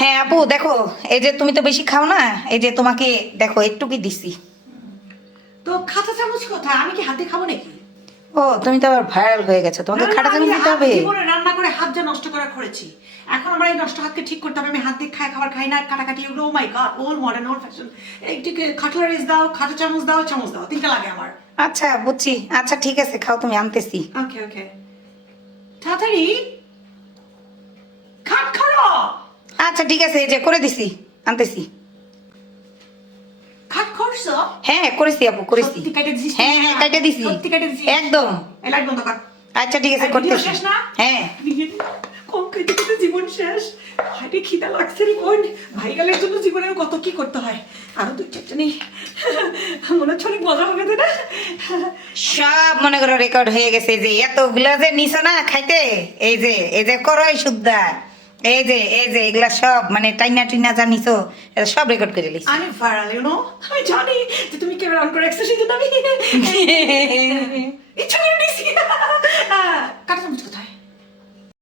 হ্যাঁ আপু দেখো, এই যে তুমি তো বেশি খাও না, এই যে তোমাকে দেখো একটুকি দিছি। তো খাতা চামচ কোথায়? আমি কি হাত দিয়ে খাবো নাকি? ও তুমি তো আবার ভাইরাল হয়ে গেছো, তোমাকে না, না, খাটা আমি চামচ দিতে হবে। জীবনে রান্না করে হাত যা নষ্ট করা করেছি, এখন আমার এই নষ্ট হাতকে ঠিক করতে হবে। আমি হাত দিয়ে খাবার খাই না, কাটাকাটি এগুলো। ও মাই গড, ওল মডার্ন, ওল ফ্যাশন। একটিকে কাটলারিজ দাও, খাতা চামচ দাও, চামচ দাও, তিনটা লাগে আমার। আচ্ছা বুঝছি, আচ্ছা ঠিক আছে খাও, তুমি আনতেছি। ওকে ওকে, তাড়াতাড়ি খাট খাড়ো। আচ্ছা ঠিক আছে, এই যে করে দিছি, আনতেছি। খাট করছো? হ্যাঁ করেছি আপু, করেছি। সত্যি কেটে দিছিস? হ্যাঁ হ্যাঁ কেটে দিছি, সত্যি কেটে দিছিস? একদম। এই লাইট বন্ধ কর। আচ্ছা ঠিক আছে আর ভিডিও করতেছি। শেষ না? হ্যাঁ কম খেতে খেতে জীবন শেষ। হাটে খিদা লাগছে রে বোন। ভাইরালের জন্য জীবনে কত কি করতে হয়। আরো দুই চারটা নেই, মনে হচ্ছে অনেক মজা হবে না? সব মনে করো রেকর্ড হয়ে গেছে, যে এতগুলা যে নিছো না খাইতে, এই যে করোই শুদ্ধা, এই যে এগুলা সব মানে টাইনা টিনা যা নিছো এটা সব রেকর্ড করে লিছি। আমি ভাইরাল, ইউ নো। আমি জানি যে তুমি ক্যামেরা অন করে রাখছো, সেজন্য আমি